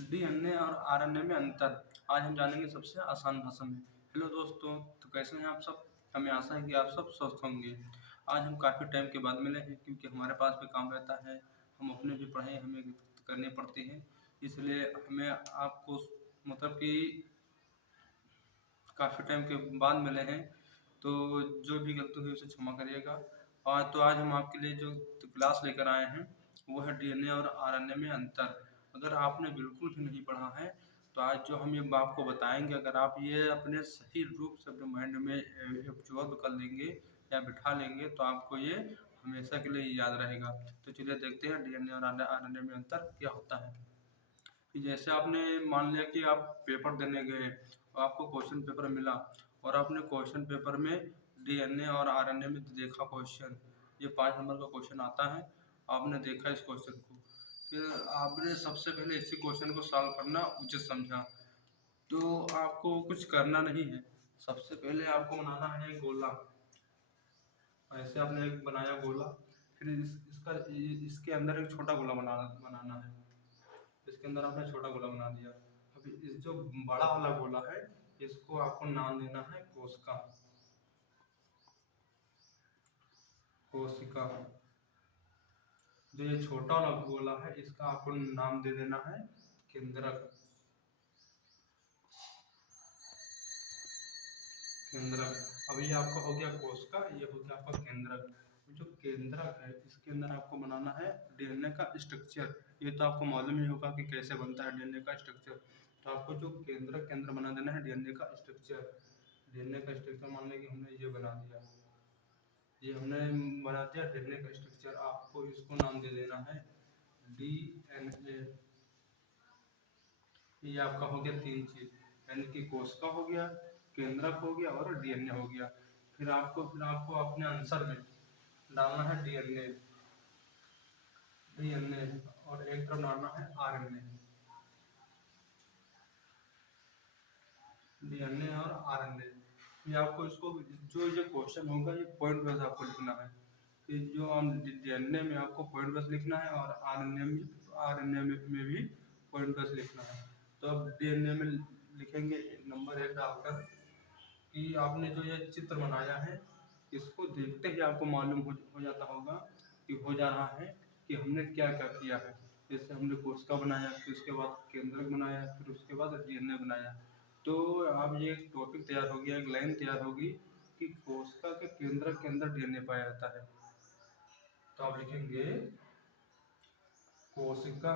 DNA और RNA में अंतर आज हम जानेंगे सबसे आसान भाषा में। हेलो दोस्तों, तो कैसे हैं आप सब? हमें आशा है कि आप सब स्वस्थ होंगे। आज हम काफ़ी टाइम के बाद मिले हैं क्योंकि हमारे पास भी काम रहता है, हम अपने भी पढ़ाई हमें करनी पड़ती है, इसलिए हमें आपको मतलब कि काफ़ी टाइम के बाद मिले हैं, तो जो भी गलती हुई उसे क्षमा करिएगा। आज हम आपके लिए जो क्लास लेकर आए हैं वो है डीएनए और आरएनए में अंतर। अगर आपने बिल्कुल भी नहीं पढ़ा है तो आज जो हम ये आपको बताएंगे, अगर आप ये अपने सही रूप से अपने माइंड में एब्जॉर्ब कर लेंगे या बिठा लेंगे तो आपको ये हमेशा के लिए याद रहेगा। तो चलिए देखते हैं डीएनए और आरएनए में अंतर क्या होता है। कि जैसे आपने मान लिया कि आप पेपर देने गए और आपको क्वेश्चन पेपर मिला और आपने क्वेश्चन पेपर में डीएनए और आरएनए में देखा क्वेश्चन, ये 5 नंबर का क्वेश्चन आता है। आपने देखा इस क्वेश्चन को, फिर आपने सबसे पहले इसी क्वेश्चन को सॉल्व करना उचित समझा। तो आपको कुछ करना नहीं है, सबसे पहले आपको बनाना है एक गोला। ऐसे आपने एक बनाया गोला, फिर इसके अंदर एक छोटा गोला बनाना है। इसके अंदर आपने छोटा गोला बना दिया। अभी इस जो बड़ा वाला गोला है इसको आपको नाम देना है कोशिका। कोशिका। जो ये छोटा वाला गोला है इसका आपको नाम दे देना है केंद्रक। केंद्रक। अभी ये आपका हो गया कोशिका, ये हो गया आपका केंद्रक। जो केंद्रक है इसके अंदर आपको बनाना है डीएनए का स्ट्रक्चर। ये तो आपको मालूम ही होगा कि कैसे बनता है डीएनए का स्ट्रक्चर। तो आपको जो केंद्रक के अंदर बना देना है डीएनए का स्ट्रक्चर। डीएनए का स्ट्रक्चर मान लें कि हमने ये बना दिया, ये हमने बना दिया डीएनए का स्ट्रक्चर। आपको इसको नाम दे देना है डीएनए। ये आपका हो गया 3 चीज, यानी कि कोशिका हो गया, केंद्रक हो गया और डीएनए हो गया। फिर आपको अपने आंसर में डालना है डीएनए। डीएनए और एक तरफ डालना है आरएनए। डीएनए और आरएनए, ये आपको इसको जो ये क्वेश्चन होगा ये पॉइंट वाइज आपको लिखना है। कि जो हम डीएनए में आपको पॉइंट वाइज लिखना है और आरएनए में भी पॉइंट वाइज लिखना है। तो अब डीएनए में लिखेंगे नंबर 1 डालकर कि आपने जो ये चित्र बनाया है इसको देखते ही आपको मालूम हो जाता होगा कि हो जा रहा है कि हमने क्या क्या किया है। जैसे हमने कोशिका बनाया, फिर उसके बाद केंद्रक बनाया, फिर उसके बाद डीएनए बनाया। तो अब ये एक टॉपिक तैयार हो गया, एक लाइन तैयार होगी कि कोशिका के केंद्रक के अंदर डीएनए पाया जाता है। तो आप लिखेंगे कोशिका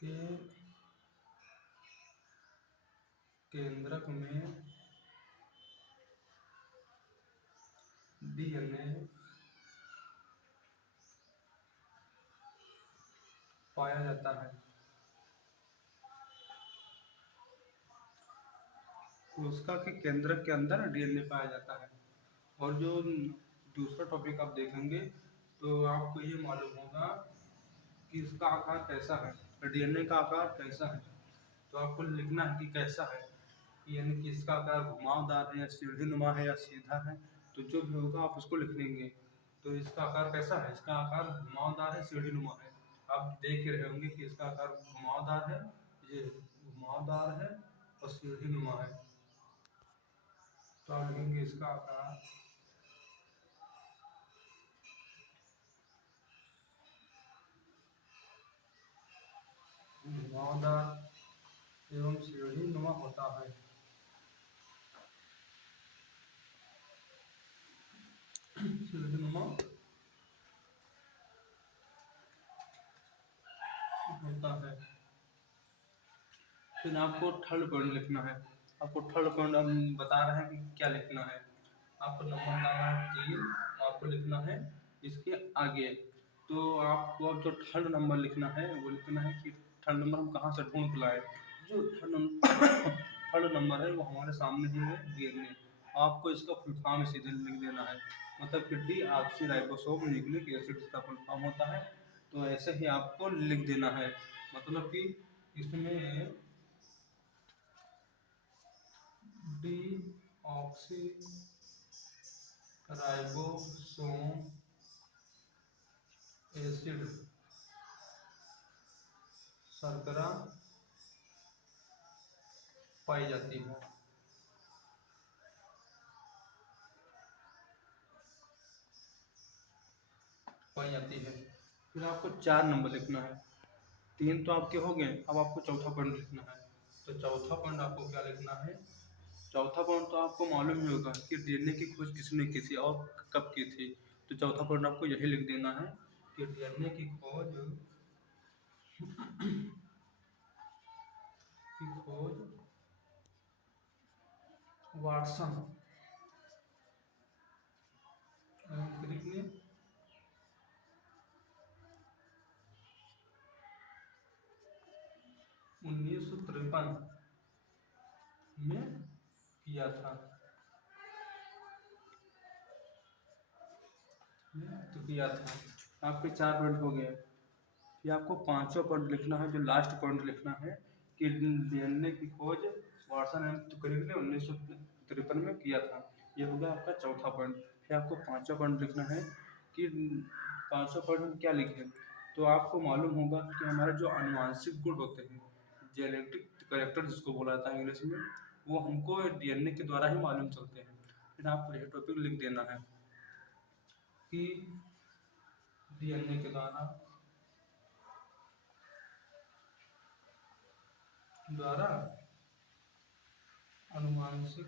के केंद्रक में डीएनए पाया जाता है। कोशिका के केंद्रक के अंदर डीएनए पाया जाता है। और जो दूसरा टॉपिक आप देखेंगे तो आपको ये मालूम होगा कि इसका आकार कैसा है, डीएनए का आकार कैसा है। तो आपको लिखना है कि कैसा है, यानी कि इसका आकार घुमावदार है या सीढ़ी नुमा है या सीधा है। तो जो भी होगा आप उसको लिख लेंगे। तो इसका आकार कैसा है, इसका आकार घुमावदार है, सीढ़ी नुमा है। आप देख ही रहे होंगे कि इसका आकार घुमावदार है, ये घुमावदार है और सीढ़ी नुमा है। तो आप लिखेंगे इसका आकार घुमावदार एवं सीढ़ी नुमा होता है। सीढ़ी नुमा होता है। फिर आपको थर्ड पॉइंट लिखना है। आपको थर्ड पॉइंट हम बता रहे हैं कि क्या लिखना है। आपको नंबर डालना है 3, आपको लिखना है इसके आगे। तो आपको अब जो थर्ड नंबर लिखना है वो लिखना है कि थर्ड नंबर हम कहाँ से ढूंढ के लाए। जो थर्ड नंबर है वो हमारे सामने ही है, डीएनए। आपको इसका फुल फॉर्म सीधे लिख देना है, मतलब कि D oxy ribosome nucleic acid इसका फुल फॉर्म होता है। तो ऐसे ही आपको लिख देना है, मतलब कि इसमें डी ऑक्सी राइबोसोम एसिड शर्करा पाई जाती है। पाई जाती है। फिर आपको 4 नंबर लिखना है। 3 तो आपके हो गए, अब आपको चौथा पॉइंट लिखना है। तो चौथा पॉइंट आपको क्या लिखना है? चौथा पॉइंट तो आपको मालूम ही होगा कि डीएनए की खोज किसने की थी और कब की थी। तो चौथा पॉइंट आपको यही लिख देना है कि डीएनए की खोज वाटसन क्रिक ने 1953 में किया था। तो किया था। आपके 4 पॉइंट हो गए। ये आपको पांचवा पॉइंट लिखना है, जो लास्ट पॉइंट लिखना है कि डीएनए की खोज वाटसन एंड क्रिक ने 1953 में किया था। ये हो गया आपका चौथा पॉइंट। फिर आपको पांचवा पॉइंट लिखना है कि पांचवा पॉइंट में क्या लिखे। तो आपको मालूम होगा कि हमारे जो आनुवांशिक गुण होते हैं, जेनेटिक कैरेक्टर जिसको बोला जाता है इंग्लिश में, वो हमको डीएनए के द्वारा ही मालूम चलते हैं। फिर आपको यह टॉपिक लिख देना है कि डीएनए के द्वारा अनुवांशिक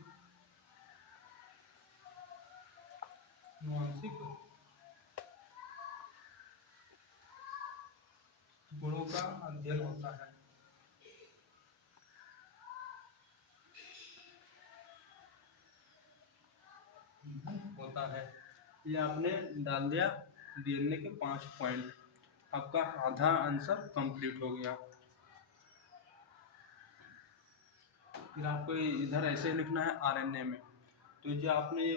अनुवांशिक गुणों का अध्ययन होता है। होता है। ये आपने डाल दिया डीएनए के 5 पॉइंट। आपका आधा आंसर कंप्लीट हो गया। फिर आपको इधर ऐसे लिखना है आरएनए में। तो जो आपने ये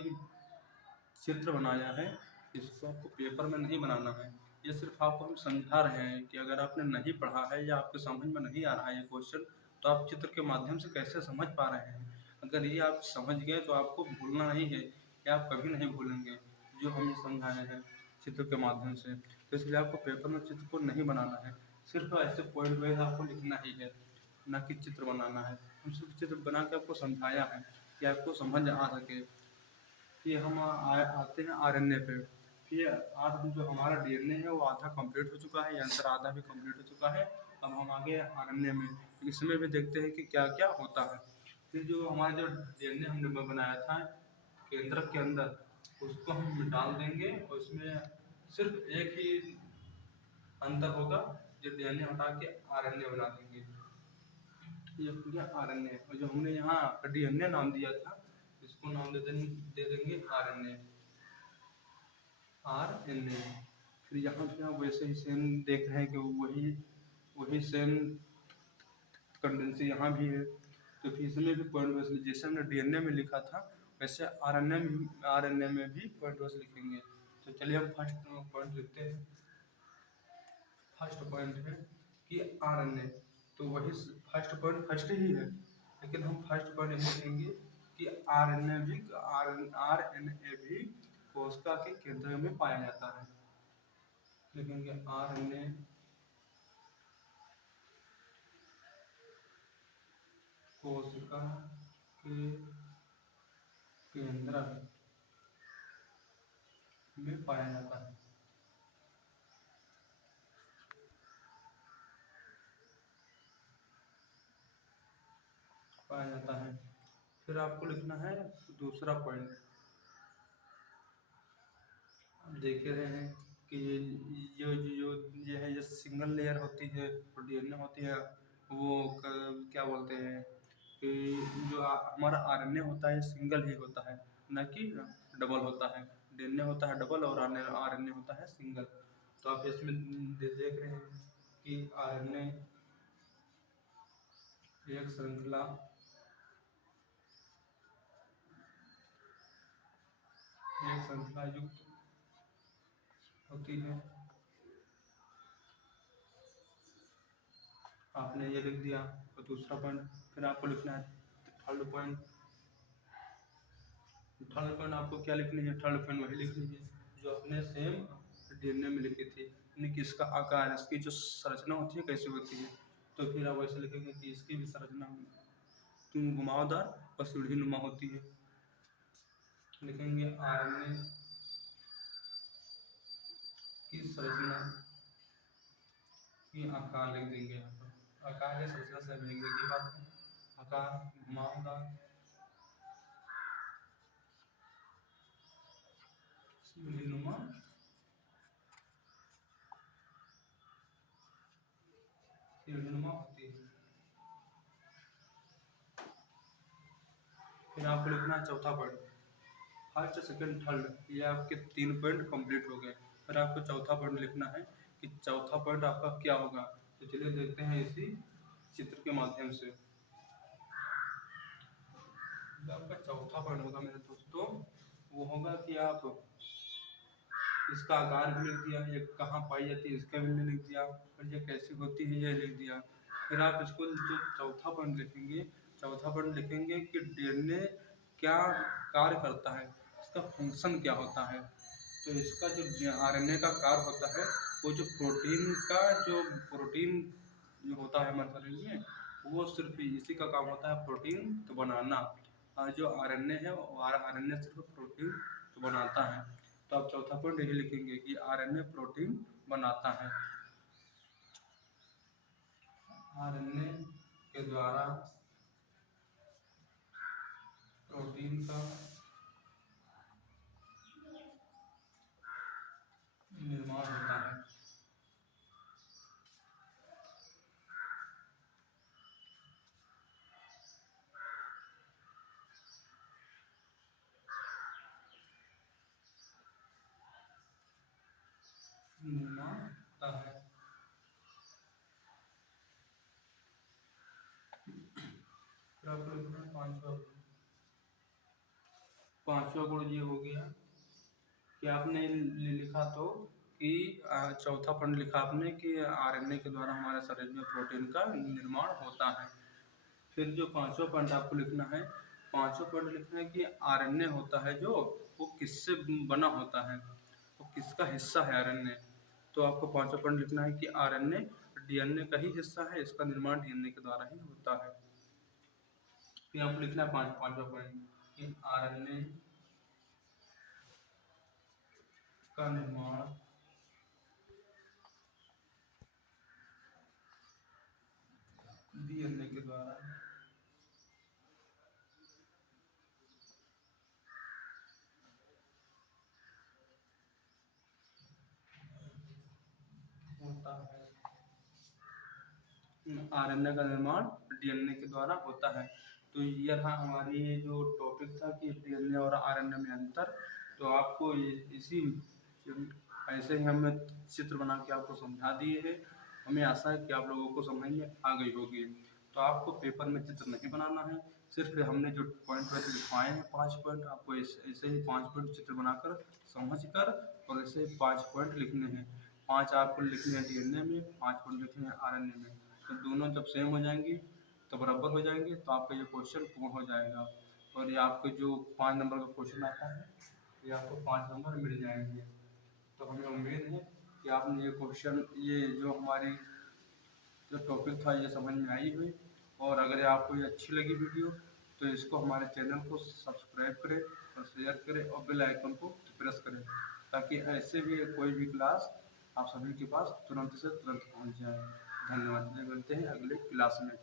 चित्र बनाया है, इसको आपको पेपर में नहीं बनाना है। ये सिर्फ आपको हम समझा रहे हैं कि अगर आपने नहीं पढ़ा है या आपके समझ में नहीं आ रहा है ये क्वेश्चन, तो आप चित्र के माध्यम से कैसे समझ पा रहे हैं। अगर ये आप समझ गए तो आपको भूलना नहीं है, या आप कभी नहीं भूलेंगे जो हम ये समझाए हैं चित्र के माध्यम से। तो इसलिए आपको पेपर में चित्र को नहीं बनाना है, सिर्फ ऐसे पॉइंट वाइज आपको लिखना ही है, ना कि चित्र बनाना है। हम सिर्फ चित्र बना के आपको समझाया है कि आपको समझ आ सके। कि हम आते हैं आरएनए पे। कि आज जो हमारा डीएनए है वो आधा कंप्लीट हो चुका है, आंसर आधा भी कंप्लीट हो चुका है। अब हम आगे आरएनए में, इसमें भी देखते हैं कि क्या क्या होता है। फिर जो हमारा जो डीएनए हमने बनाया था केंद्रक के अंदर, उसको हम डाल देंगे और उसमें सिर्फ एक ही अंतर होगा, जो डीएनए हटा के आरएनए बना देंगे। ये हो गया आरएनए। और जो हमने यहाँ डीएनए नाम दिया था, इसको नाम दे देंगे आरएनए। आरएनए। फिर यहाँ पे आप वैसे ही सेम देख रहे हैं कि वही वही सेम कंडेंसी यहाँ भी है। तो फिर इसमें भी पॉइंट वाइज जैसे हमने डीएनए में लिखा था, वैसे आरएनए में भी पॉइंट वाइज लिखेंगे। तो चलिए हम फर्स्ट पॉइंट लिखते हैं। फर्स्ट पॉइंट है कि आरएनए। तो वही फर्स्ट पॉइंट फर्स्ट ही है, लेकिन हम फर्स्ट पॉइंट यही लिखेंगे कि आरएनए भी कोशिका के केंद्र में पाया जाता है। लिखेंगे आरएनए कोशिका के केंद्र में पाया जाता है। पाया जाता है। फिर आपको लिखना है दूसरा पॉइंट। आप देख रहे हैं कि जो जो ये है, ये सिंगल लेयर होती है और डीएनए होती है, वो क्या बोलते हैं कि जो हमारा आरएनए होता है सिंगल ही होता है, न कि डबल होता है। डीएनए होता है डबल और आरएनए होता है सिंगल। तो आप इसमें देख रहे हैं कि आरएनए एक श्रृंखला युक्त होती है। आपने ये लिख दिया। तो दूसरा पॉइंट फिर आपको लिखना है थर्ड पॉइंट। थर्ड पॉइंट आपको क्या लिखनी है? थर्ड पॉइंट वही लिखनी है जो अपने सेम डीएनए में लिखी थी, यानी कि इसका आकार, इसकी जो संरचना होती है कैसे होती है। तो फिर आप वैसे लिखेंगे कि इसकी भी संरचना घुमावदार और सीढ़ी नुमा होती है। लिखेंगे आरएनए की संरचना की आकार लिख देंगे यहाँ पर। आकार या संरचना से मिलेंगे की बात है। आकार घुमावदार सीढ़ी नुमा होती है। फिर आपको लिखना है चौथा पॉइंट, फर्स्ट सेकंड थर्ड, ये आपके 3 पॉइंट कंप्लीट हो गए। फिर आपको चौथा पॉइंट लिखना है कि चौथा पॉइंट आपका क्या होगा। तो चलिए देखते हैं इसी चित्र के माध्यम से। तो आपका चौथा पॉइंट होगा मेरे दोस्तों, वो होगा कि आप इसका आकार भी लिख दिया, ये कहाँ पाई जाती है इसका भी लिख दिया, और ये कैसी होती है ये लिख दिया। फिर आप इसको जो चौथा पॉइंट लिखेंगे, चौथा पॉइंट लिखेंगे कि डीएनए क्या कार्य करता है, इसका फंक्शन क्या होता है। तो इसका जो आरएनए का कार्य होता है, वो जो प्रोटीन जो होता है हमारे शरीर में, वो सिर्फ इसी का काम होता है, प्रोटीन तो बनाना। और जो आरएनए है वो आरएनए सिर्फ प्रोटीन तो बनाता है। तो आप चौथा पॉइंट यही लिखेंगे कि आरएनए प्रोटीन बनाता है। आरएनए के द्वारा प्रोटीन का निर्माण होता है। निर्माण होता है। फिर आपको लिखना है पांचवा गुण ये हो गया कि आपने लिखा तो कि चौथा पॉइंट लिखा आपने कि आरएनए के द्वारा हमारे शरीर में प्रोटीन का निर्माण होता है। फिर जो पांचवा पॉइंट आपको लिखना है, पांचवा पॉइंट लिखना है कि आरएनए होता है जो, वो किससे बना होता है, वो किसका हिस्सा है आरएनए। तो आपको पांचवा पॉइंट लिखना है कि आरएनए डीएनए का ही हिस्सा है, इसका निर्माण डीएनए के द्वारा ही होता है। फिर आपको लिखना है पांचवा पॉइंट कि आरएनए का निर्माण डीएनए के द्वारा होता है। आरएनए का निर्माण डीएनए के द्वारा होता है। तो यह था हमारी जो टॉपिक था कि डीएनए और आरएनए में अंतर। तो आपको इसी ऐसे ही हमने चित्र बना के आपको समझा दिए हैं। हमें आशा है कि आप लोगों को समझ में आ गई होगी। तो आपको पेपर में चित्र नहीं बनाना है, सिर्फ हमने जो पॉइंट वैसे लिखवाए हैं 5 पॉइंट, आपको ऐसे ही 5 पॉइंट चित्र बनाकर समझ कर और ऐसे 5 पॉइंट लिखने हैं। 5 आपको लिखने हैं डीएनए में, 5 पॉइंट लिखने हैं आरएनए में। तो दोनों जब सेम हो जाएंगी तो बराबर हो जाएंगे, तो आपका ये क्वेश्चन पूर्ण हो जाएगा। और ये आपके जो 5 नंबर का क्वेश्चन आता है, ये आपको 5 नंबर मिल जाएंगे। तो हमें उम्मीद है कि आपने ये क्वेश्चन, ये जो हमारी जो टॉपिक था ये समझ में आई हुई। और अगर आपको ये अच्छी लगी वीडियो तो इसको हमारे चैनल को सब्सक्राइब करें और शेयर करें और बेल आइकन को प्रेस करें, ताकि ऐसे भी कोई भी क्लास आप सभी के पास तुरंत से तुरंत पहुंच जाए। धन्यवाद। मिलते हैं अगले क्लास में।